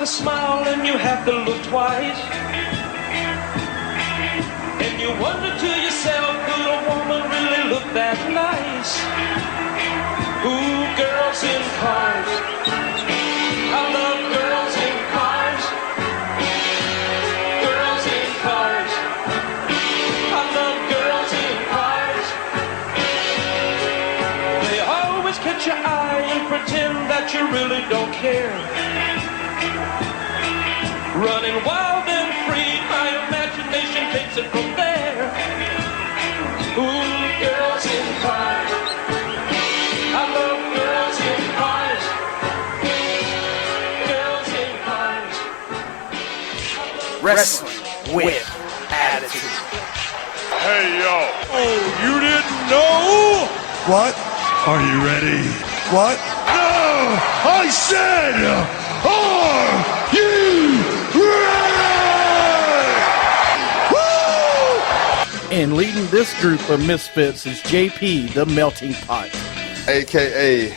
with a smile and you have to look twice. And you wonder to yourself, could a woman really look that nice? Ooh, girls in cars. I love girls in cars. Girls in cars. I love girls in cars. They always catch your eye and pretend that you really don't care. Running wild and free, my imagination takes it from there. Ooh, girls in cars. I love girls in cars. Girls in cars. Wrestling with attitude. Hey, yo. Oh, you didn't know? What? Are you ready? What? No! I said, are you ready? Woo! And leading this group of misfits is JP, the Melting Pot. AKA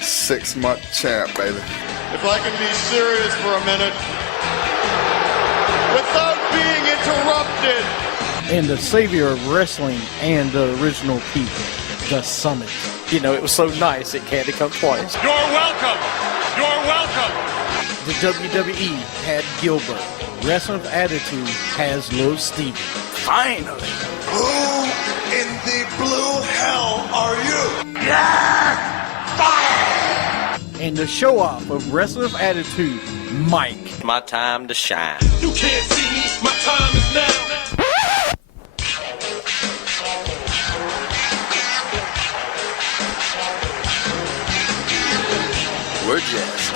6-month champ, baby. If I can be serious for a minute, without being interrupted. And the savior of wrestling and the original people, the Summit. You know, it was so nice it had to come twice. You're welcome. You're welcome. The WWE had Gilbert. Wrestling with Attitude has Lil Steven. Finally. Who in the blue hell are you? And the show-off of Wrestling with Attitude, Mike. My time to shine. You can't see me, my time is now. We're just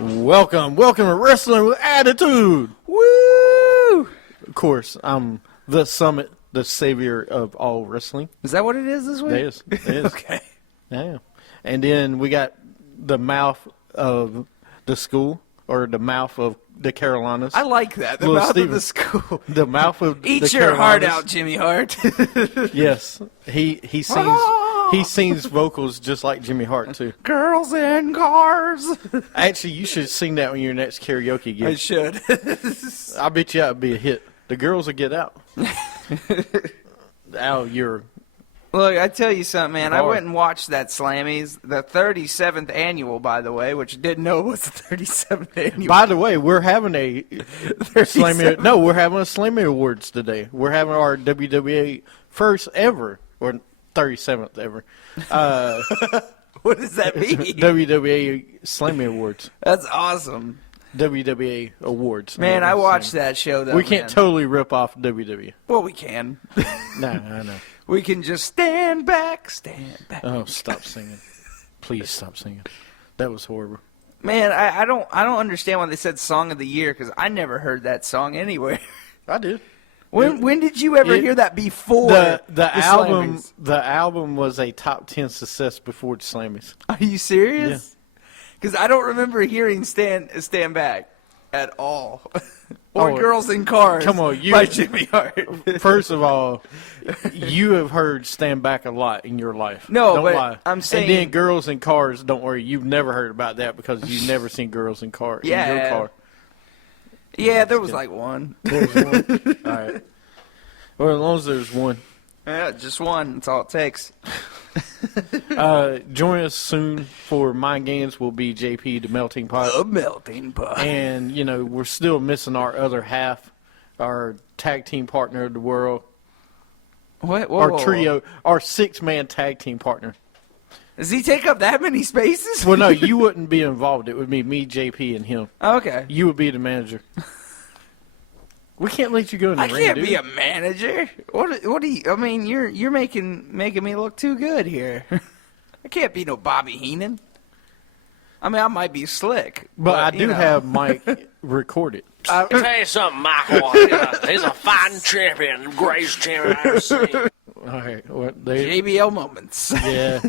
Welcome to Wrestling with Attitude. Woo! Of course, I'm the Summit, the savior of all wrestling. Is that what it is this week? It is. Okay. Yeah. And then we got the mouth of the school, or the mouth of the Carolinas. I like that. The Lil mouth Steven. of the school. The mouth of Eat the your heart Carolinas. out, Jimmy Hart. Yes. He sings vocals just like Jimmy Hart too. Girls in cars. Actually, you should sing that on your next karaoke gig. I should. I bet you that would be a hit. The girls will get out. Al, you're... Look, I tell you something, man. I Hard. went and watched that Slammies, the 37th annual, by the way, which I didn't know was the 37th annual. By the way, we're having a Slammy... No, we're having a Slammy Awards today. We're having our WWA first ever, or 37th ever. What does that mean? WWA Slammy Awards. That's awesome. WWA Awards. Man, I watched that show, though. We can't man. totally rip off WWE. Well, we can. No, I know. We can just stand back, stand back. Oh, stop singing. Please stop singing. That was horrible. Man, I don't understand why they said Song of the Year, because I never heard that song anywhere. I did. When did you ever hear that before the album? Slammies? The album was a top 10 success before the Slammies. Are you serious? Because I don't remember hearing Stand Back at all. Or Oh, Girls in Cars come on, by Jimmy Hart. First of all, you have heard Stand Back a lot in your life. No, don't but lie. I'm saying- And then Girls in Cars, don't worry, you've never heard about that because you've never seen Girls in Cars in your Yeah. car. Yeah, there was like one. There's one. All right. Well, as long as there's one. Yeah, just one. That's all it takes. Join us soon for Mind Games. Will be JP, the Melting Pot. A melting pot. And, you know, we're still missing our other half, our tag team partner of the world, What? Whoa, our whoa, whoa. trio, our 6-man tag team partner. Does he take up that many spaces? Well, no, you wouldn't be involved. It would be me, JP, and him. Okay. You would be the manager. We can't let you go in the I ring, can't dude. be a manager. What do you? I mean, you're making me look too good here. I can't be no Bobby Heenan. I mean, I might be slick, But I you do know. have Mike recorded. I'll tell you something, Michael. He's a fighting champion, the greatest champion I've ever seen. All right. Well, there, JBL moments. yeah.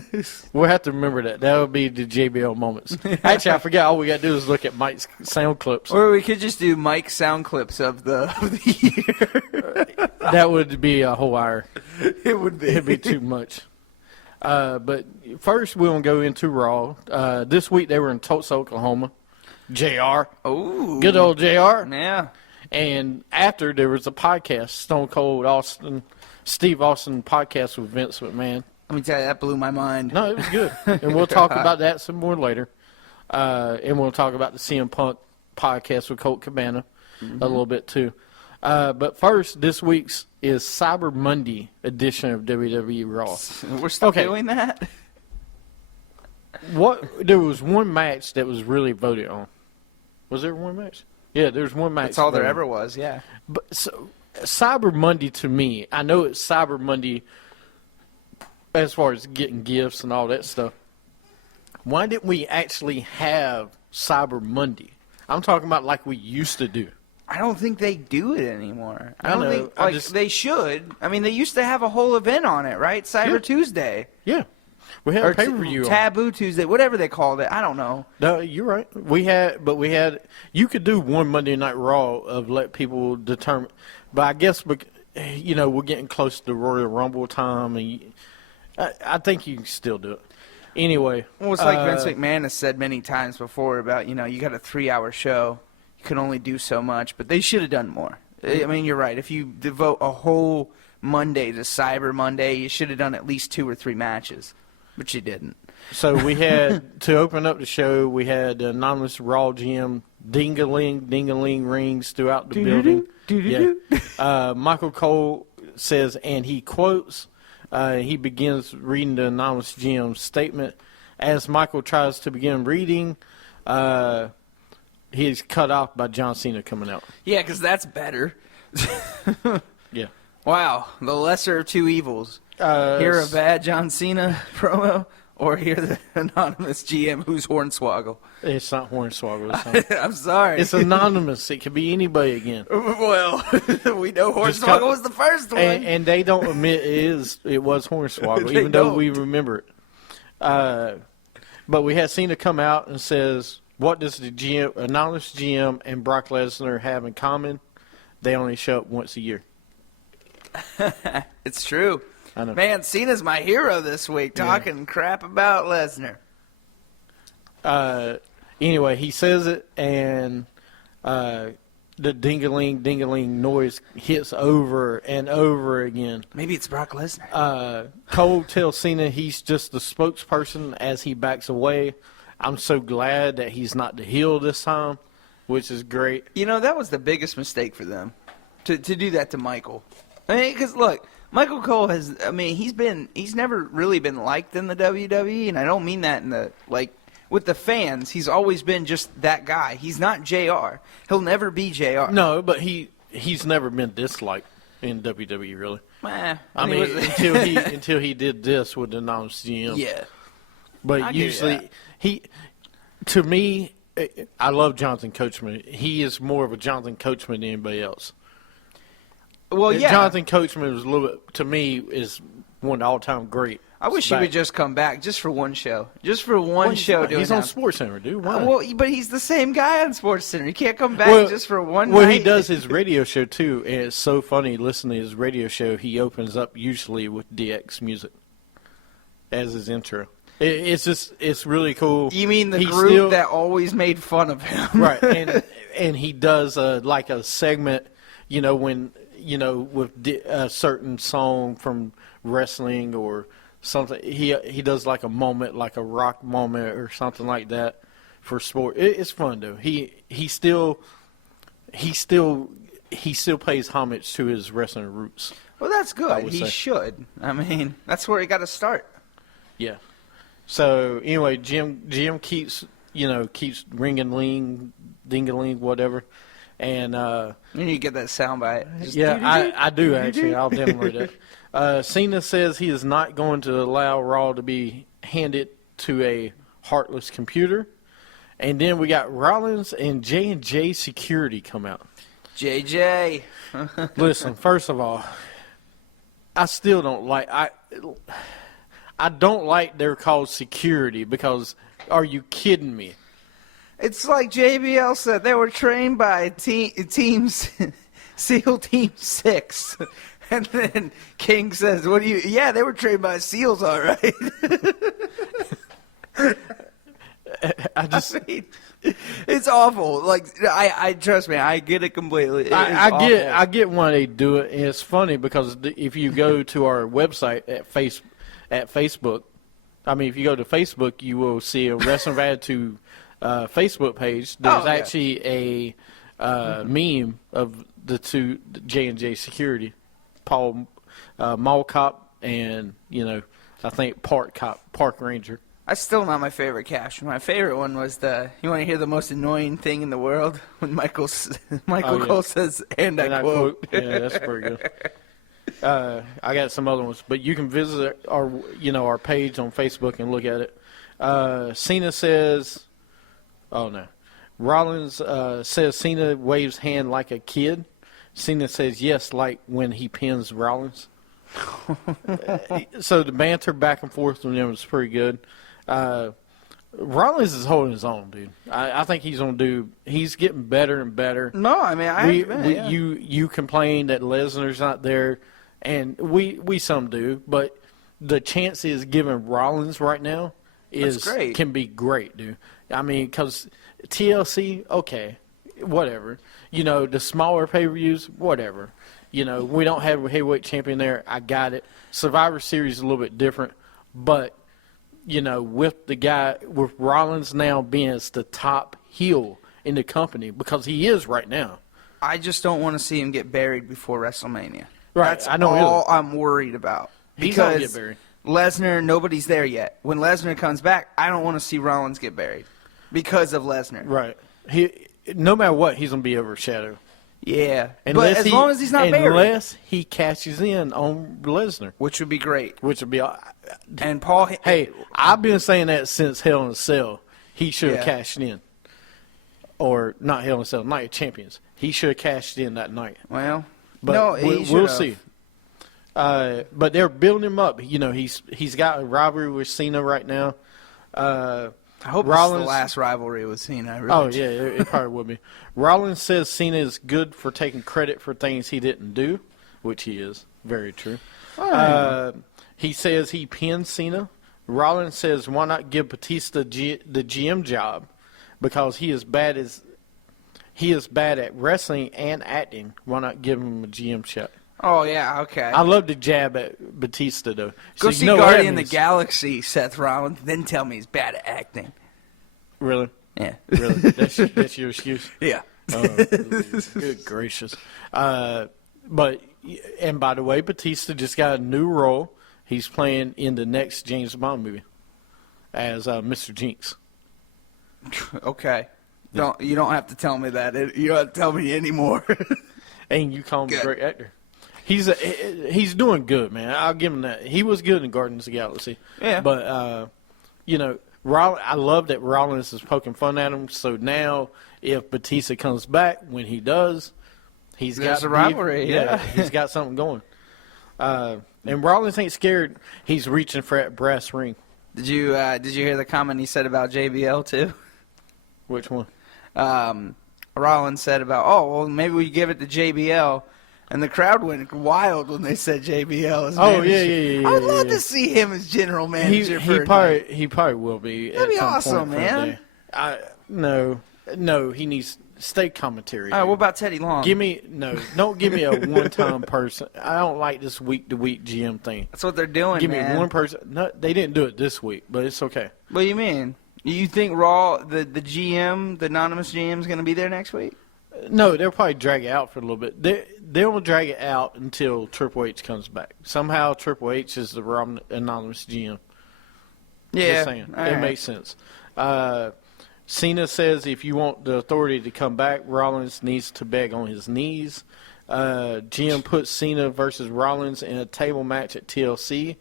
We'll have to remember that. That would be the JBL moments. Actually, I forgot. All we got to do is look at Mike's sound clips. Or we could just do Mike sound clips of the year. That would be a whole hour. It would be. It'd be too much. But first, we're going to go into Raw. This week, they were in Tulsa, Oklahoma. JR. Oh. Good old JR. Yeah. And after, there was a podcast, Stone Cold Steve Austin podcast with Vince McMahon. Let me tell you, that blew my mind. No, it was good. And we'll talk about that some more later. And we'll talk about the CM Punk podcast with Colt Cabana a little bit, too. But first, this week's is Cyber Monday edition of WWE Raw. We're still doing that? There was one match that was really voted on. Was there one match? Yeah, there was one match. That's all there ever was, yeah. But so, Cyber Monday to me, I know it's Cyber Monday as far as getting gifts and all that stuff. Why didn't we actually have Cyber Monday? I'm talking about like we used to do. I don't think they do it anymore. I I don't know, think they should. I mean, they used to have a whole event on it, right? Cyber Tuesday. Yeah. We had Or a pay-per-view on. Taboo Tuesday, whatever they called it. I don't know. No, you're right. You could do one Monday Night Raw of let people determine. But I guess, we're getting close to Royal Rumble time, and I think you can still do it. Anyway. Well, it's like Vince McMahon has said many times before about, you got a 3-hour show. You can only do so much, but they should have done more. I mean, you're right. If you devote a whole Monday to Cyber Monday, you should have done at least 2 or 3 matches, but you didn't. So we had, to open up the show, we had anonymous Raw GM ding-a-ling rings throughout the building. Yeah. Michael Cole says, and he quotes, he begins reading the anonymous GM statement. As Michael tries to begin reading, he's cut off by John Cena coming out. Yeah, because that's better. Yeah. Wow, the lesser of two evils. Hear a bad John Cena promo, or hear the anonymous GM who's Hornswoggle. It's not Hornswoggle. I'm sorry. It's anonymous. It could be anybody again. Well, we know Hornswoggle was the first one. And they don't admit it was Hornswoggle, They even though don't. we remember it. But we had Cena come out and says, what does the anonymous GM and Brock Lesnar have in common? They only show up once a year. It's true. I know. Man, Cena's my hero this week, talking crap about Lesnar. Anyway, he says it, and the ding-a-ling noise hits over and over again. Maybe it's Brock Lesnar. Cole tells Cena he's just the spokesperson as he backs away. I'm so glad that he's not the heel this time, which is great. That was the biggest mistake for them, to do that to Michael. I mean, because look, Michael Cole he's never really been liked in the WWE, and I don't mean that in the, with the fans, he's always been just that guy. He's not JR. He'll never be JR. No, but he's never been disliked in WWE, really. I mean, until he did this with the anonymous GM. Yeah. But usually, to me, I love Jonathan Coachman. He is more of a Jonathan Coachman than anybody else. Well, yeah. Jonathan Coachman was a little bit, to me, is one of the all-time great. I wish he would just come back just for one show. Just for one show. He's on SportsCenter, dude. Why? Well, but he's the same guy on SportsCenter. He can't come back just for one night. Well, he does his radio show, too, and it's so funny listening to his radio show. He opens up usually with DX music as his intro. It's really cool. You mean the group that always made fun of him? Right, and he does like a segment, when with a certain song from wrestling or something. He does like a moment, like a rock moment or something like that for sport. It's fun though. He still pays homage to his wrestling roots. Well, that's good. He should. I mean, that's where he got to start. Yeah. So anyway, Jim keeps ring-a-ling, ding-a-ling, whatever. And you need to get that soundbite. I do actually. I'll demonstrate that. Cena says he is not going to allow Raw to be handed to a heartless computer. And then we got Rollins and J&J Security come out. JJ. Listen, first of all, I still don't like I don't like they're called security because are you kidding me? It's like JBL said, they were trained by teams SEAL Team 6. And then King says, "What do you? Yeah, they were trained by SEALs, all right." I mean, it's awful. Like I trust me, I get it completely. I get why they do it, and it's funny because if you go to our website at Facebook, I mean, if you go to Facebook, you will see a Wrestling Attitude Facebook page. There's actually a meme of the two J&J Security, Paul Mall Cop, and I think Park Ranger. That's still not my favorite cash. My favorite one was you want to hear the most annoying thing in the world? When Michael Cole says, and I quote. Yeah, that's pretty good. I got some other ones, but you can visit our page on Facebook and look at it. Cena says, oh no. Rollins says Cena waves hand like a kid. Cena says yes, like when he pins Rollins. So the banter back and forth with them was pretty good. Rollins is holding his own, dude. I think he's getting better and better. No, I mean, you complain that Lesnar's not there, and we some do, but the chances given Rollins right now can be great, dude. I mean, because TLC, okay, whatever. The smaller pay-per-views, whatever. We don't have a heavyweight champion there. I got it. Survivor Series is a little bit different, but with Rollins now being as the top heel in the company, because he is right now. I just don't want to see him get buried before WrestleMania. Right, That's I know all I'm worried about. He's not Because get buried. Lesnar, nobody's there yet. When Lesnar comes back, I don't want to see Rollins get buried because of Lesnar. Right. No matter what, he's going to be overshadowed. Yeah, but as long as he's not buried. Unless he catches in on Lesnar. Which would be great. Which would be... And Paul... Hey, I've been saying that since Hell in a Cell. He should have cashed in. Or not Hell in a Cell, Night of Champions. He should have cashed in that night. Well, but no, we'll see. But they're building him up. He's got a rivalry with Cena right now. I hope Rollins, it's the last rivalry with Cena. Really it probably would be. Rollins says Cena is good for taking credit for things he didn't do, which he is. Very true. He says he pinned Cena. Rollins says, why not give Batista the GM job? Because he is bad at wrestling and acting. Why not give him a GM shot? Oh, yeah, okay. I love to jab at Batista, though. Go see Guardian of the Galaxy, Seth Rollins, then tell me he's bad at acting. Really? Yeah. Really? That's your excuse? Yeah. Oh, good gracious. But by the way, Batista just got a new role. He's playing in the next James Bond movie as Mr. Jinx. Okay. You don't have to tell me that. You don't have to tell me anymore. And you call him a great actor. He's doing good, man. I'll give him that. He was good in Guardians of the Galaxy. Yeah. But, I love that Rollins is poking fun at him. So now, if Batista comes back, when he does, he's got a rivalry. Yeah. He's got something going. And Rollins ain't scared. He's reaching for that brass ring. Did you hear the comment he said about JBL too? Which one? Rollins said about, maybe we give it to JBL. And the crowd went wild when they said JBL as manager. Yeah. I would love to see him as general manager he probably will be. That'd be point awesome, man. No, he needs state commentary. All right, what about Teddy Long? Don't give me a one-time person. I don't like this week-to-week GM thing. That's what they're doing, Give me one person. No, they didn't do it this week, but it's okay. What do you mean? You think Raw, the GM, the anonymous GM, is going to be there next week? No, they'll probably drag it out for a little bit. They'll drag it out until Triple H comes back. Somehow Triple H is the Raw anonymous GM. Yeah. Just saying. It makes sense. Cena says if you want the authority to come back, Rollins needs to beg on his knees. GM puts Cena versus Rollins in a table match at TLC.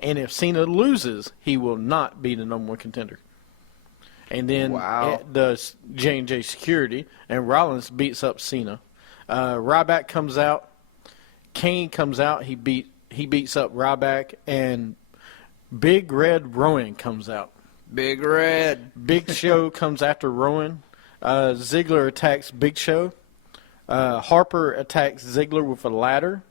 And if Cena loses, he will not be the number one contender. And then the J&J Security, and Rollins beats up Cena. Ryback comes out. Kane comes out. He beats up Ryback, and Big Red Rowan comes out. Big Red. Big Show comes after Rowan. Ziggler attacks Big Show. Harper attacks Ziggler with a ladder.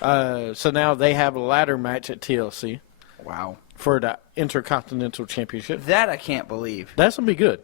So now they have a ladder match at TLC Wow. for the Intercontinental Championship. That I can't believe. That's going to be good.